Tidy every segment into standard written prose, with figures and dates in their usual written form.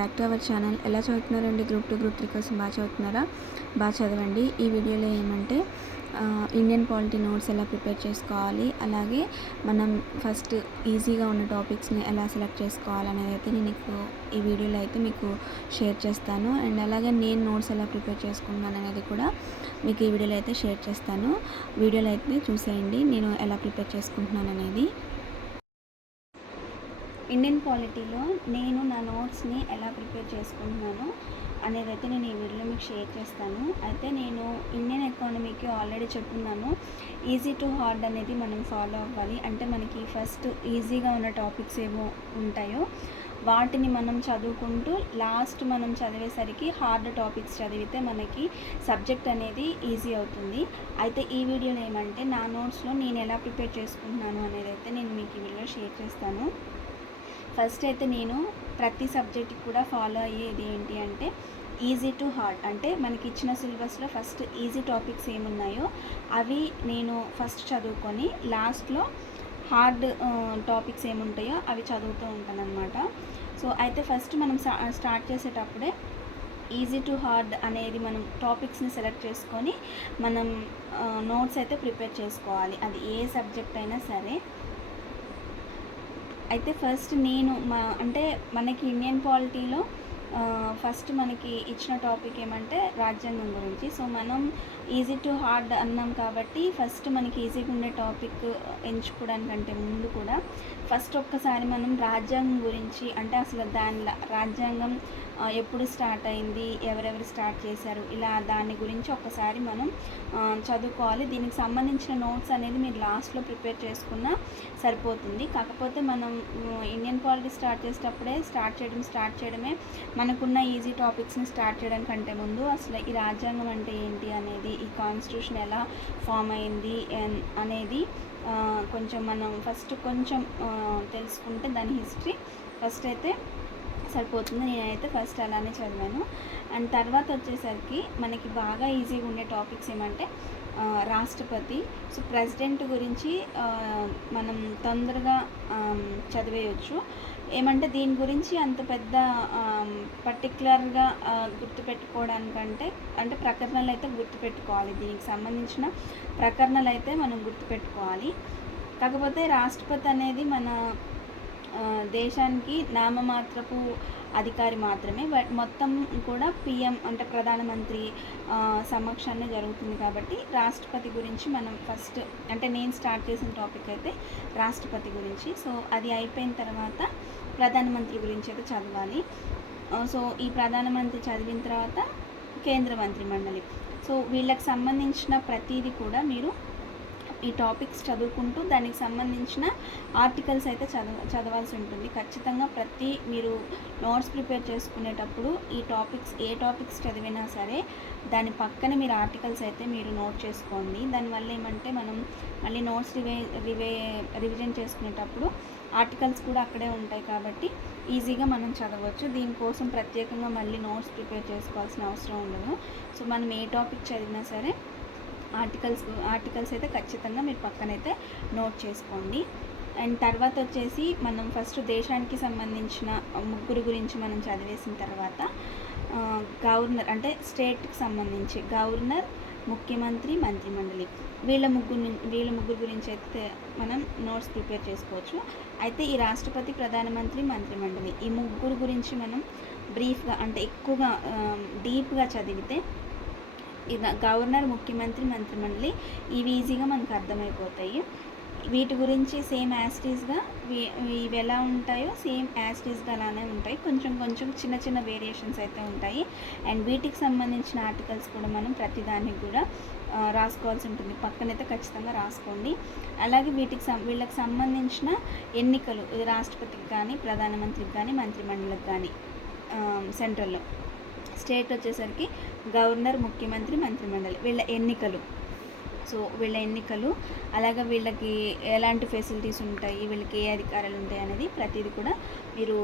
Back to our channel. ఎలా చదువుతున్నారండి? Group 2 group 3 కోసం బాగా చదువుతున్నారా? బాగా చదవండి. ఈ వీడియోలో ఏమంటే ఇండియన్ పాలిటీ నోట్స్ ఎలా ప్రిపేర్ చేసుకోవాలి, అలాగే మనం ఫస్ట్ ఈజీగా ఉన్న టాపిక్స్ని ఎలా సెలెక్ట్ చేసుకోవాలనేది అయితే నేను ఈ వీడియోలో అయితే మీకు షేర్ చేస్తాను. అండ్ అలాగే నేను నోట్స్ ఎలా ప్రిపేర్ చేసుకున్నాను అనేది కూడా మీకు ఈ వీడియోలో అయితే షేర్ చేస్తాను. వీడియోలో అయితే చూసేయండి నేను ఎలా ప్రిపేర్ చేసుకుంటున్నాను అనేది. ఇండియన్ పాలిటీలో నేను నా నోట్స్ని ఎలా ప్రిపేర్ చేసుకుంటున్నాను అనేది అయితే నేను ఈ వీడియోలో మీకు షేర్ చేస్తాను. అయితే నేను ఇండియన్ ఎకానమీకి ఆల్రెడీ చెప్పున్నాను, ఈజీ టు హార్డ్ అనేది మనం ఫాలో అవ్వాలి. అంటే మనకి ఫస్ట్ ఈజీగా ఉన్న టాపిక్స్ ఏమో ఉంటాయో వాటిని మనం చదువుకుంటూ లాస్ట్ మనం చదివేసరికి హార్డ్ టాపిక్స్ చదివితే మనకి సబ్జెక్ట్ అనేది ఈజీ అవుతుంది. అయితే ఈ వీడియోలో ఏమంటే నా నోట్స్లో నేను ఎలా ప్రిపేర్ చేసుకుంటున్నాను అనేది అయితే నేను మీకు ఈ వీడియోలో షేర్ చేస్తాను. ఫస్ట్ అయితే నేను ప్రతి సబ్జెక్ట్కి కూడా ఫాలో అయ్యేది ఏంటి అంటే ఈజీ టు హార్డ్. అంటే మనకి ఇచ్చిన సిలబస్లో ఫస్ట్ ఈజీ టాపిక్స్ ఏమున్నాయో అవి నేను ఫస్ట్ చదువుకొని లాస్ట్లో హార్డ్ టాపిక్స్ ఏముంటాయో అవి చదువుతూ ఉంటాను అనమాట. సో అయితే ఫస్ట్ మనం స్టార్ట్ చేసేటప్పుడే ఈజీ టు హార్డ్ అనేది మనం టాపిక్స్ని సెలెక్ట్ చేసుకొని మనం నోట్స్ అయితే ప్రిపేర్ చేసుకోవాలి, అది ఏ సబ్జెక్ట్ అయినా సరే. అయితే ఫస్ట్ నేను అంటే మనకి ఇండియన్ పాలిటీలో ఫస్ట్ మనకి ఇచ్చిన టాపిక్ ఏమంటే రాజ్యాంగం గురించి. సో మనం ఈజీ టు హార్డ్ అన్నాం కాబట్టి ఫస్ట్ మనకి ఈజీగా ఉండే టాపిక్ ఎంచుకోవడానికంటే ముందు కూడా ఫస్ట్ ఒక్కసారి మనం రాజ్యాంగం గురించి, అంటే అసలు రాజ్యాంగం ఎప్పుడు స్టార్ట్ అయింది, ఎవరెవరు స్టార్ట్ చేశారు, ఇలా దాని గురించి ఒక్కసారి మనం చదువుకోవాలి. దీనికి సంబంధించిన నోట్స్ అనేది మీరు లాస్ట్లో ప్రిపేర్ చేసుకున్నా సరిపోతుంది. కాకపోతే మనం ఇండియన్ పాలిటీ స్టార్ట్ చేయడమే మనకున్న ఈజీ టాపిక్స్ని స్టార్ట్ చేయడం కంటే ముందు అసలు ఈ రాజ్యాంగం అంటే ఏంటి అనేది, ఈ కాన్స్టిట్యూషన్ ఎలా ఫామ్ అయింది అనేది కొంచెం మనం ఫస్ట్ తెలుసుకుంటే దాని హిస్టరీ ఫస్ట్ అయితే సరిపోతుంది. నేనైతే ఫస్ట్ అలానే చదివాను. అండ్ తర్వాత వచ్చేసరికి మనకి బాగా ఈజీగా ఉండే టాపిక్స్ ఏమంటే రాష్ట్రపతి. సో ప్రెసిడెంట్ గురించి మనం తొందరగా చదివేయచ్చు. ఏమంటే దీని గురించి అంత పెద్ద పర్టికులర్గా గుర్తుపెట్టుకోవడానికంటే, అంటే ప్రకరణలు అయితే గుర్తుపెట్టుకోవాలి, దీనికి సంబంధించిన ప్రకరణలు అయితే మనం గుర్తుపెట్టుకోవాలి. కాకపోతే రాష్ట్రపతి అనేది మన దేశానికి నామమాత్రపు అధికారి మాత్రమే. బట్ మొత్తం కూడా పిఎం అంటే ప్రధానమంత్రి సమక్షంలో జరుగుతుంది కాబట్టి రాష్ట్రపతి గురించి మనం ఫస్ట్, అంటే నేను స్టార్ట్ చేసిన టాపిక్ అయితే రాష్ట్రపతి గురించి. సో అది అయిపోయిన తర్వాత ప్రధానమంత్రి గురించి అయితే చదవాలి. సో ఈ ప్రధానమంత్రి చదివిన తర్వాత కేంద్ర మంత్రి మండలి. సో వీళ్ళకి సంబంధించిన ప్రతిదీ కూడా మీరు ఈ టాపిక్స్ చదువుకుంటూ దానికి సంబంధించిన ఆర్టికల్స్ అయితే చదవాల్సి ఉంటుంది ఖచ్చితంగా. మీరు నోట్స్ ప్రిపేర్ చేసుకునేటప్పుడు ఏ టాపిక్స్ చదివినా సరే దాని పక్కన మీరు ఆర్టికల్స్ అయితే మీరు నోట్ చేసుకోండి. దానివల్ల ఏమంటే మనం మళ్ళీ నోట్స్ రివిజన్ చేసుకునేటప్పుడు ఆర్టికల్స్ కూడా అక్కడే ఉంటాయి కాబట్టి ఈజీగా మనం చదవచ్చు. దీనికోసం ప్రత్యేకంగా మళ్ళీ నోట్స్ ప్రిపేర్ చేసుకోవాల్సిన అవసరం ఉండదు. సో మనం ఏ టాపిక్ చదివినా సరే ఆర్టికల్స్ అయితే ఖచ్చితంగా మీరు పక్కనైతే నోట్ చేసుకోండి. అండ్ తర్వాత వచ్చేసి మనం ఫస్ట్ దేశానికి సంబంధించిన ముగ్గురు గురించి మనం చదివేసిన తర్వాత గవర్నర్, అంటే స్టేట్కి సంబంధించి గవర్నర్, ముఖ్యమంత్రి, మంత్రిమండలి, వీళ్ళ ముగ్గురు గురించి అయితే మనం నోట్స్ ప్రిపేర్ చేసుకోవచ్చు. అయితే ఈ రాష్ట్రపతి, ప్రధానమంత్రి, మంత్రిమండలి ఈ ముగ్గురు గురించి మనం బ్రీఫ్గా, అంటే ఎక్కువగా డీప్గా చదివితే గవర్నర్, ముఖ్యమంత్రి, మంత్రిమండలి ఇవి ఈజీగా మనకు అర్థమైపోతాయి. వీటి గురించి సేమ్ యాస్టీస్గా ఇవి ఎలా ఉంటాయో సేమ్ యాస్టీస్గా అలానే ఉంటాయి. కొంచెం చిన్న వేరియేషన్స్ అయితే ఉంటాయి. అండ్ వీటికి సంబంధించిన ఆర్టికల్స్ కూడా మనం ప్రతిదానికి కూడా రాసుకోవాల్సి ఉంటుంది, పక్కనైతే ఖచ్చితంగా రాసుకోండి. అలాగే వీళ్ళకి సంబంధించిన ఎన్నికలు, రాష్ట్రపతికి కానీ, ప్రధానమంత్రికి కానీ, మంత్రిమండలికి కానీ, సెంట్రల్లో, స్టేట్ వచ్చేసరికి గవర్నర్, ముఖ్యమంత్రి, మంత్రిమండలి వీళ్ళ ఎన్నికలు. సో వీళ్ళ ఎన్నికలు, అలాగే వీళ్ళకి ఎలాంటి ఫెసిలిటీస్ ఉంటాయి, వీళ్ళకి ఏ అధికారాలు ఉంటాయి అనేది ప్రతిదీ కూడా మీరు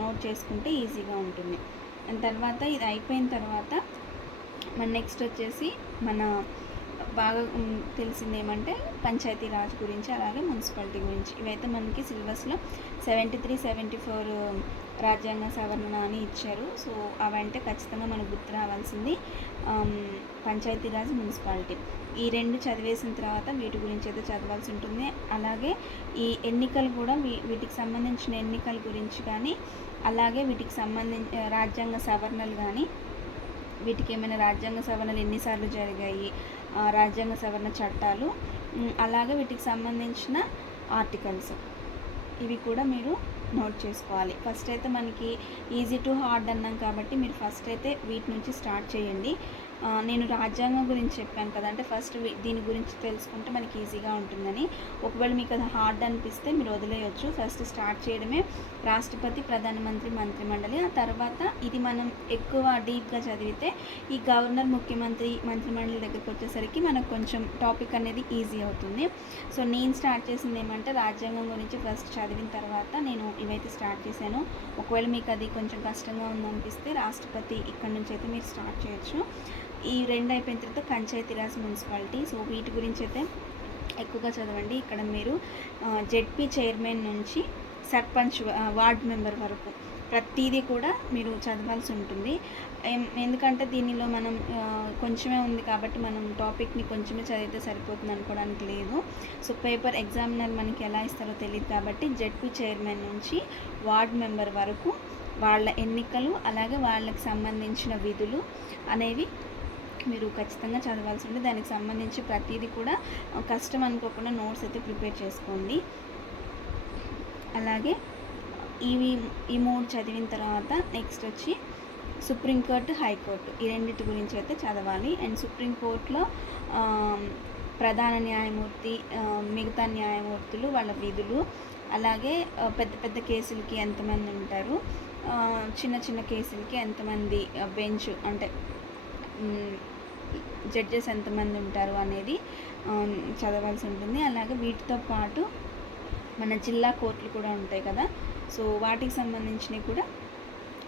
నోట్ చేసుకుంటే ఈజీగా ఉంటుంది. అండ్ తర్వాత ఇది అయిపోయిన తర్వాత మన నెక్స్ట్ వచ్చేసి మన బాగా తెలిసింది ఏమంటే పంచాయతీరాజ్ గురించి, అలాగే మున్సిపాలిటీ గురించి. ఇవైతే మనకి సిలబస్లో 73, 74 రాజ్యాంగ సవరణ అని ఇచ్చారు. సో అవంటే ఖచ్చితంగా మనకు గుర్తు రావాల్సింది పంచాయతీరాజ్, మున్సిపాలిటీ. ఈ 2 చదివేసిన తర్వాత వీటి గురించి అయితే చదవాల్సి ఉంటుంది. అలాగే ఈ ఎన్నికలు కూడా వీటికి సంబంధించిన ఎన్నికల గురించి కానీ, అలాగే వీటికి రాజ్యాంగ సవరణలు కానీ, వీటికి ఏమైనా రాజ్యాంగ సవరణలు ఎన్నిసార్లు జరిగాయి, రాజ్యాంగ సవరణ చట్టాలు, అలాగే వీటికి సంబంధించిన ఆర్టికల్స్, ఇవి కూడా మీరు నోట్ చేసుకోవాలి. ఫస్ట్ అయితే మనకి ఈజీ టు హార్డ్ అన్నాం కాబట్టి మీరు ఫస్ట్ అయితే వీటి నుంచి స్టార్ట్ చేయండి. నేను రాజ్యాంగం గురించి చెప్పాను కదా, అంటే ఫస్ట్ దీని గురించి తెలుసుకుంటే మనకి ఈజీగా ఉంటుందని. ఒకవేళ మీకు అది హార్డ్ అనిపిస్తే మీరు వదిలేయచ్చు. ఫస్ట్ స్టార్ట్ చేయడమే రాష్ట్రపతి, ప్రధానమంత్రి, మంత్రిమండలి. ఆ తర్వాత ఇది మనం ఎక్కువ డీప్గా చదివితే ఈ గవర్నర్, ముఖ్యమంత్రి, మంత్రిమండలి దగ్గరికి వచ్చేసరికి మనకు కొంచెం టాపిక్ అనేది ఈజీ అవుతుంది. సో నేను స్టార్ట్ చేసింది ఏమంటే రాజ్యాంగం గురించి ఫస్ట్ చదివిన తర్వాత నేను ఇవైతే స్టార్ట్ చేశాను. ఒకవేళ మీకు అది కొంచెం కష్టంగా ఉందనిపిస్తే రాష్ట్రపతి ఇక్కడ నుంచి అయితే మీరు స్టార్ట్ చేయొచ్చు. ఈ 2 అయిపోయిన తర్వాత పంచాయతీరాజ్, మున్సిపాలిటీ. సో వీటి గురించి అయితే ఎక్కువగా చదవండి. ఇక్కడ మీరు జెడ్పీ చైర్మన్ నుంచి సర్పంచ్, వార్డ్ మెంబర్ వరకు ప్రతిదీ కూడా మీరు చదవాల్సి ఉంటుంది. ఎందుకంటే దీనిలో మనం కొంచెమే ఉంది కాబట్టి మనం టాపిక్ని కొంచెమే చదివితే సరిపోతుంది అనుకోవడానికి లేదు. సో పేపర్ ఎగ్జామినర్ మనకి ఎలా ఇస్తారో తెలియదు కాబట్టి జెడ్పీ చైర్మన్ నుంచి వార్డ్ మెంబర్ వరకు వాళ్ళ ఎన్నికలు, అలాగే వాళ్ళకి సంబంధించిన విధులు అనేవి మీరు ఖచ్చితంగా చదవాల్సి ఉంటుంది. దానికి సంబంధించి ప్రతిదీ కూడా కష్టం అనుకోకుండా నోట్స్ అయితే ప్రిపేర్ చేసుకోండి. అలాగే ఈ 3 చదివిన తర్వాత నెక్స్ట్ వచ్చి సుప్రీంకోర్టు, హైకోర్టు, ఈ రెండింటి గురించి అయితే చదవాలి. అండ్ సుప్రీంకోర్టులో ప్రధాన న్యాయమూర్తి, మిగతా న్యాయమూర్తులు, వాళ్ళ విధులు, అలాగే పెద్ద పెద్ద కేసులకి ఎంతమంది ఉంటారు, చిన్న చిన్న కేసులకి ఎంతమంది బెంచ్ అంటే జడ్జెస్ ఎంతమంది ఉంటారు అనేది చదవాల్సి ఉంటుంది. అలాగే వీటితో పాటు మన జిల్లా కోర్టులు కూడా ఉంటాయి కదా, సో వాటికి సంబంధించినవి కూడా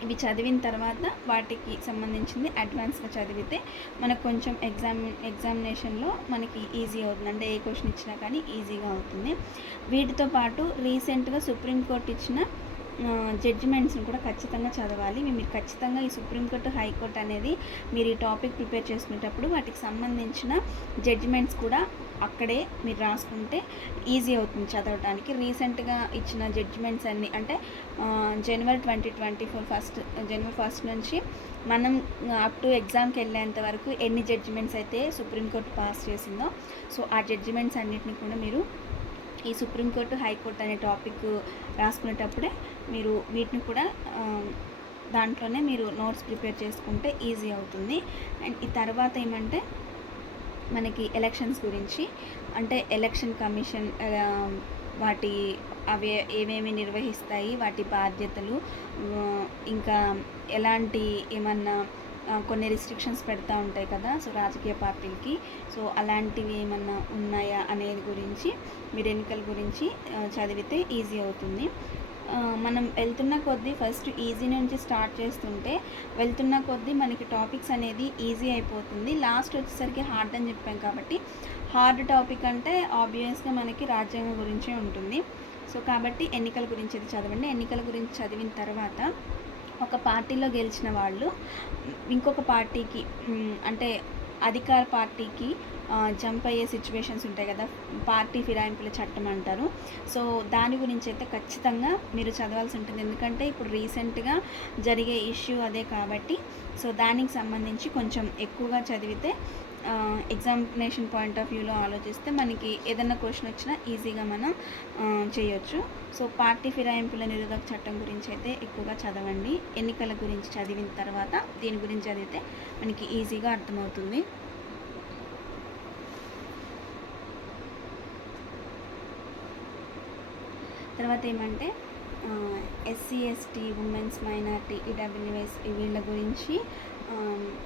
ఇవి చదివిన తర్వాత వాటికి సంబంధించింది అడ్వాన్స్గా చదివితే మనకు కొంచెం ఎగ్జామినేషన్లో మనకి ఈజీ అవుతుంది. అంటే ఏ క్వశ్చన్ ఇచ్చినా కానీ ఈజీగా అవుతుంది. వీటితో పాటు రీసెంట్గా సుప్రీంకోర్టు ఇచ్చిన జడ్జిమెంట్స్ని కూడా ఖచ్చితంగా చదవాలి. మీరు ఖచ్చితంగా ఈ సుప్రీంకోర్టు, హైకోర్టు అనేది మీరు ఈ టాపిక్ ప్రిపేర్ చేసుకునేటప్పుడు వాటికి సంబంధించిన జడ్జిమెంట్స్ కూడా అక్కడే మీరు రాసుకుంటే ఈజీ అవుతుంది చదవడానికి. రీసెంట్గా ఇచ్చిన జడ్జిమెంట్స్ అన్నీ అంటే జనవరి 2024 జనవరి 1 నుంచి మనం అప్ టు ఎగ్జామ్కి వెళ్ళేంత వరకు ఎన్ని జడ్జిమెంట్స్ అయితే సుప్రీంకోర్టు పాస్ చేసిందో, సో ఆ జడ్జిమెంట్స్ అన్నిటిని కూడా మీరు ఈ సుప్రీంకోర్టు, హైకోర్టు అనే టాపిక్ రాసుకునేటప్పుడే మీరు వీటిని కూడా దాంట్లోనే మీరు నోట్స్ ప్రిపేర్ చేసుకుంటే ఈజీ అవుతుంది. అండ్ ఈ తర్వాత ఏమంటే మనకి ఎలక్షన్స్ గురించి, అంటే ఎలక్షన్ కమిషన్ అవి ఏమేమి నిర్వహిస్తాయి, వాటి బాధ్యతలు, ఇంకా ఎలాంటి ఏమన్నా కొన్ని రిస్ట్రిక్షన్స్ పెడతా ఉంటాయి కదా సో రాజకీయ పార్టీలకి, సో అలాంటివి ఏమన్నా ఉన్నాయా అనేది గురించి మీరు ఎన్నికల గురించి చదివితే ఈజీ అవుతుంది. మనం వెళ్తున్న కొద్దీ ఫస్ట్ ఈజీ నుంచి స్టార్ట్ చేస్తుంటే వెళ్తున్న కొద్దీ మనకి టాపిక్స్ అనేది ఈజీ అయిపోతుంది. లాస్ట్ వచ్చేసరికి హార్డ్ అని చెప్పాం కాబట్టి హార్డ్ టాపిక్ అంటే ఆబ్వియస్గా మనకి రాజ్యాంగం గురించే ఉంటుంది. సో కాబట్టి ఎన్నికల గురించి అది చదవండి. ఎన్నికల గురించి చదివిన తర్వాత ఒక పార్టీలో గెలిచిన వాళ్ళు ఇంకొక పార్టీకి అంటే అధికార పార్టీకి జంప్ అయ్యే సిచ్యువేషన్స్ ఉంటాయి కదా, పార్టీ ఫిరాయింపుల చట్టం అంటారు. సో దాని గురించి అయితే ఖచ్చితంగా మీరు చదవాల్సి ఉంటుంది. ఎందుకంటే ఇప్పుడు రీసెంట్గా జరిగే ఇష్యూ అదే కాబట్టి సో దానికి సంబంధించి కొంచెం ఎక్కువగా చదివితే ఎగ్జామినేషన్ పాయింట్ ఆఫ్ వ్యూలో ఆలోచిస్తే మనకి ఏదైనా క్వశ్చన్ వచ్చినా ఈజీగా మనం చేయొచ్చు. సో పార్టీ ఫిరాయింపుల నిరోధక చట్టం గురించి అయితే ఎక్కువగా చదవండి. ఎన్నికల గురించి చదివిన తర్వాత దీని గురించి చదివితే మనకి ఈజీగా అర్థమవుతుంది. తర్వాత ఏమంటే SC, ST, women's, minority, EWS వీళ్ళ గురించి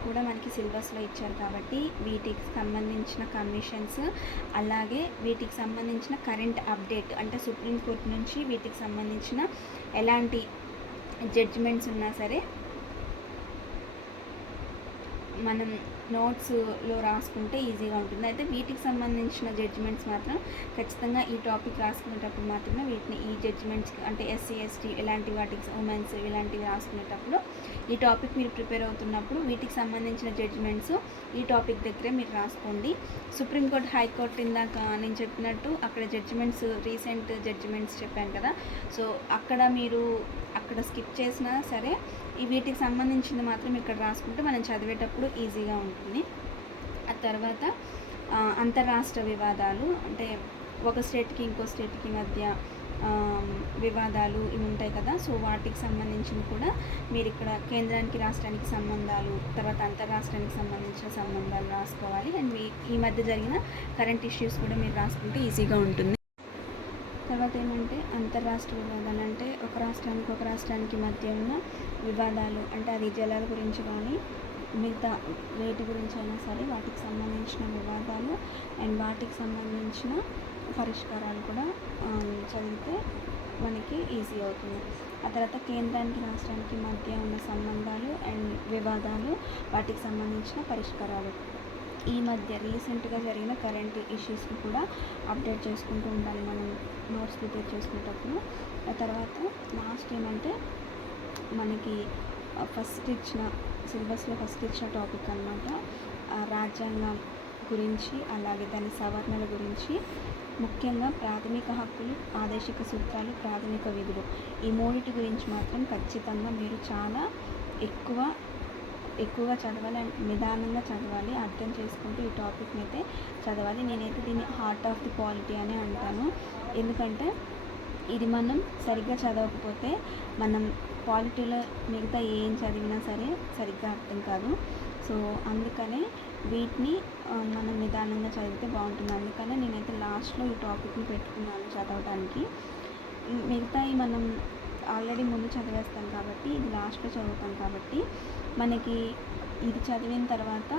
కూడా మనకి సిలబస్లో ఇచ్చారు కాబట్టి వీటికి సంబంధించిన కమిషన్స్, అలాగే వీటికి సంబంధించిన కరెంట్ అప్డేట్ అంటే సుప్రీంకోర్టు నుంచి వీటికి సంబంధించిన ఎలాంటి జడ్జిమెంట్స్ ఉన్నా సరే మనం నోట్స్లో రాసుకుంటే ఈజీగా ఉంటుంది. అయితే వీటికి సంబంధించిన జడ్జిమెంట్స్ మాత్రం ఖచ్చితంగా ఈ టాపిక్ రాసుకునేటప్పుడు మాత్రమే వీటిని ఈ జడ్జిమెంట్స్కి అంటే ఎస్సీ ఎస్టీ ఇలాంటి వాటికి ఉమెన్స్ ఇలాంటివి రాసుకునేటప్పుడు ఈ టాపిక్ మీరు ప్రిపేర్ అవుతున్నప్పుడు వీటికి సంబంధించిన జడ్జిమెంట్స్ ఈ టాపిక్ దగ్గరే మీరు రాసుకోండి. సుప్రీంకోర్టు హైకోర్టు ఇందాక నేను చెప్పినట్టు అక్కడ జడ్జిమెంట్స్ రీసెంట్ జడ్జిమెంట్స్ చెప్పాను కదా, సో అక్కడ స్కిప్ చేసినా సరే ఈ వీటికి సంబంధించింది మాత్రం ఇక్కడ రాసుకుంటే మనం చదివేటప్పుడు ఈజీగా ఉంటుంది. ఆ తర్వాత అంతర్రాష్ట్ర వివాదాలు అంటే ఒక స్టేట్కి ఇంకో స్టేట్కి మధ్య వివాదాలు ఇవి ఉంటాయి కదా, సో వాటికి సంబంధించినవి కూడా మీరు ఇక్కడ కేంద్రానికి రాష్ట్రానికి సంబంధాలు, తర్వాత అంతర్రాష్ట్రానికి సంబంధించిన సంబంధాలు రాసుకోవాలి. అండ్ ఈ మధ్య జరిగిన కరెంట్ ఇష్యూస్ కూడా మీరు రాసుకుంటే ఈజీగా ఉంటుంది. తర్వాత ఏమంటే అంతర్రాష్ట్ర వివాదాలు అంటే ఒక రాష్ట్రానికి మధ్య ఉన్న వివాదాలు అంటే అది జలాల గురించి కానీ మిగతా వేటి గురించి అయినా సరే వాటికి సంబంధించిన వివాదాలు అండ్ వాటికి సంబంధించిన పరిష్కారాలు కూడా చదివితే మనకి ఈజీ అవుతుంది. ఆ తర్వాత కేంద్రానికి రాష్ట్రానికి మధ్య ఉన్న సంబంధాలు అండ్ వివాదాలు వాటికి సంబంధించిన పరిష్కారాలు ఈ మధ్య రీసెంట్గా జరిగిన కరెంట్ ఇష్యూస్ని కూడా అప్డేట్ చేసుకుంటూ ఉండాలి మనం నోట్స్ ప్రిపేర్ చేసుకునేటప్పుడు. ఆ తర్వాత లాస్ట్ ఏమంటే మనకి సిలబస్లో ఫస్ట్ ఇచ్చిన టాపిక్ అన్నమాట రాజ్యాంగం గురించి, అలాగే దాని సవరణల గురించి, ముఖ్యంగా ప్రాథమిక హక్కులు, ఆదేశిక సూత్రాలు, ప్రాథమిక విధులు ఈ మూడింటి గురించి మాత్రం ఖచ్చితంగా మీరు చాలా ఎక్కువగా చదవాలి అండ్ నిదానంగా చదవాలి, అర్థం చేసుకుంటూ ఈ టాపిక్ని అయితే చదవాలి. నేనైతే దీన్ని హార్ట్ ఆఫ్ ది పాలిటీ అని అంటాను. ఎందుకంటే ఇది మనం సరిగ్గా చదవకపోతే మనం పాలిటీలో మిగతా ఏం చదివినా సరే సరిగ్గా అర్థం కాదు. సో అందుకనే వీటిని మనం నిదానంగా చదివితే బాగుంటుంది. అందుకనే నేనైతే లాస్ట్లో ఈ టాపిక్ని పెట్టుకున్నాను చదవడానికి. మిగతాయి మనం ఆల్రెడీ ముందు చదివేస్తాం కాబట్టి ఇది లాస్ట్లో చదువుతాం కాబట్టి మనకి ఇది చదివిన తర్వాత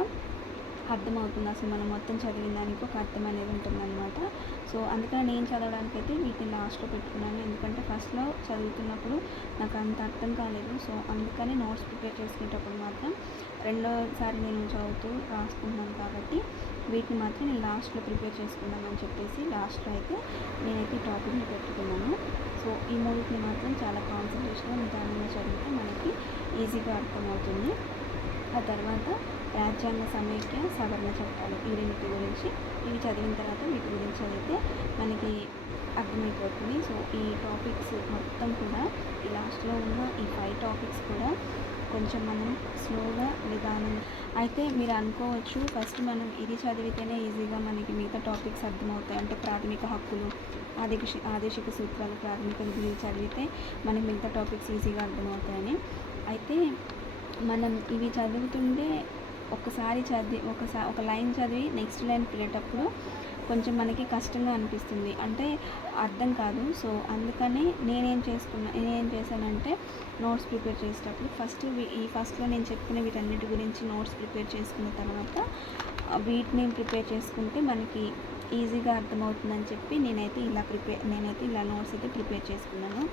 అర్థమవుతుంది, అసలు మనం మొత్తం చదివిన దానికి ఒక అర్థం అనేది ఉంటుందన్నమాట. సో అందుకని నేను చదవడానికైతే వీటిని లాస్ట్లో పెట్టుకున్నాను. ఎందుకంటే ఫస్ట్లో చదువుతున్నప్పుడు నాకు అంత అర్థం కాలేదు. సో అందుకని నోట్స్ ప్రిపేర్ చేసుకునేటప్పుడు మాత్రం రెండోసారి నేను చదువుతూ రాసుకుంటున్నాను కాబట్టి వీటిని మాత్రం నేను లాస్ట్లో ప్రిపేర్ చేసుకుందామని చెప్పేసి లాస్ట్లో అయితే నేనైతే ఈ టాపిక్ని పెట్టుకున్నాను. సో ఈ మూడింటిని మాత్రం చాలా కాన్సన్ట్రేషన్గా నిదానంగా చదివితే మనకి ఈజీగా అర్థమవుతుంది. ఆ తర్వాత రాజ్యాంగ సమైక్య సవరణ చట్టాలు ఈ రెండింటి గురించి ఇవి చదివిన తర్వాత వీటి గురించి చదివితే మనకి అర్థమైపోతుంది. సో ఈ టాపిక్స్ మొత్తం కూడా ఈ లాస్ట్లో ఉన్న ఈ 5 టాపిక్స్ కూడా కొంచెం మనం స్లోగా నిదానంగా అయితే మీరు అనుకోవచ్చు ఫస్ట్ మనం ఇది చదివితేనే ఈజీగా మనకి మిగతా టాపిక్స్ అర్థమవుతాయి, అంటే ప్రాథమిక హక్కులు, ఆదేశిక సూత్రాలు, ప్రాథమిక విధులు చదివితే మనకి మిగతా టాపిక్స్ ఈజీగా అర్థమవుతాయని. అయితే మనం ఇవి చదువుతుంటే ఒక లైన్ చదివి నెక్స్ట్ లైన్కి వెళ్ళేటప్పుడు కొంచెం మనకి కష్టంగా అనిపిస్తుంది, అంటే అర్థం కాదు. సో అందుకని నేనేం చేశానంటే నోట్స్ ప్రిపేర్ చేసేటప్పుడు ఫస్ట్లో నేను చెప్పిన వీటన్నిటి గురించి నోట్స్ ప్రిపేర్ చేసుకున్న తర్వాత వీటిని ప్రిపేర్ చేసుకుంటే మనకి ఈజీగా అర్థమవుతుందని చెప్పి నేనైతే ఇలా నోట్స్ అయితే ప్రిపేర్ చేసుకున్నాను.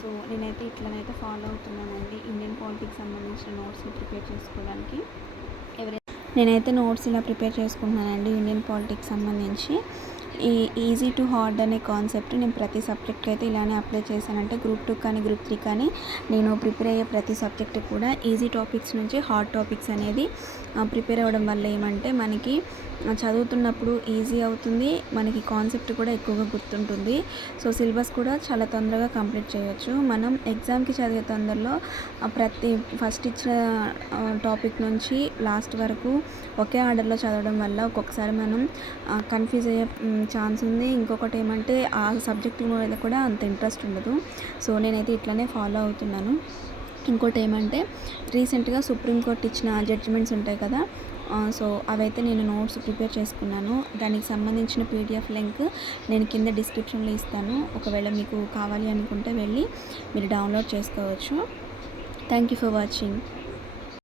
సో నేనైతే ఇట్లనైతే ఫాలో అవుతున్నానండి ఇండియన్ పాలిటిక్స్ సంబంధించిన నోట్స్ని ప్రిపేర్ చేసుకోవడానికి. నేనైతే నోట్స్ ఇలా ప్రిపేర్ చేసుకుంటున్నానండి ఇండియన్ పాలిటిక్స్ సంబంధించి. ఈ ఈజీ టు హార్డ్ అనే కాన్సెప్ట్ నేను ప్రతి సబ్జెక్ట్కి అయితే ఇలానే అప్లై చేశానంటే గ్రూప్ 2 కానీ గ్రూప్ 3 కానీ నేను ప్రిపేర్ అయ్యే ప్రతి సబ్జెక్ట్ కూడా ఈజీ టాపిక్స్ నుంచి హార్డ్ టాపిక్స్ అనేది ప్రిపేర్ అవ్వడం వల్ల ఏమంటే మనకి చదువుతున్నప్పుడు ఈజీ అవుతుంది, మనకి కాన్సెప్ట్ కూడా ఎక్కువగా గుర్తుంటుంది. సో సిలబస్ కూడా చాలా తొందరగా కంప్లీట్ చేయవచ్చు. మనం ఎగ్జామ్కి చదివే తొందరలో ఫస్ట్ ఇచ్చిన టాపిక్ నుంచి లాస్ట్ వరకు ఒకే ఆర్డర్లో చదవడం వల్ల ఒక్కొక్కసారి మనం కన్ఫ్యూజ్ అయ్యే ఛాన్స్ ఉంది. ఇంకొకటి ఏమంటే ఆ సబ్జెక్ట్ మీద కూడా అంత ఇంట్రెస్ట్ ఉండదు. సో నేనైతే ఇట్లనే ఫాలో అవుతున్నాను. ఇంకోటి ఏమంటే రీసెంట్గా సుప్రీంకోర్టు ఇచ్చిన జడ్జిమెంట్స్ ఉంటాయి కదా, సో అవైతే నేను నోట్స్ ప్రిపేర్ చేసుకున్నాను. దానికి సంబంధించిన PDF లింక్ నేను కింద డిస్క్రిప్షన్లో ఇస్తాను. ఒకవేళ మీకు కావాలి అనుకుంటే వెళ్ళి మీరు డౌన్లోడ్ చేసుకోవచ్చు. Thank you for watching.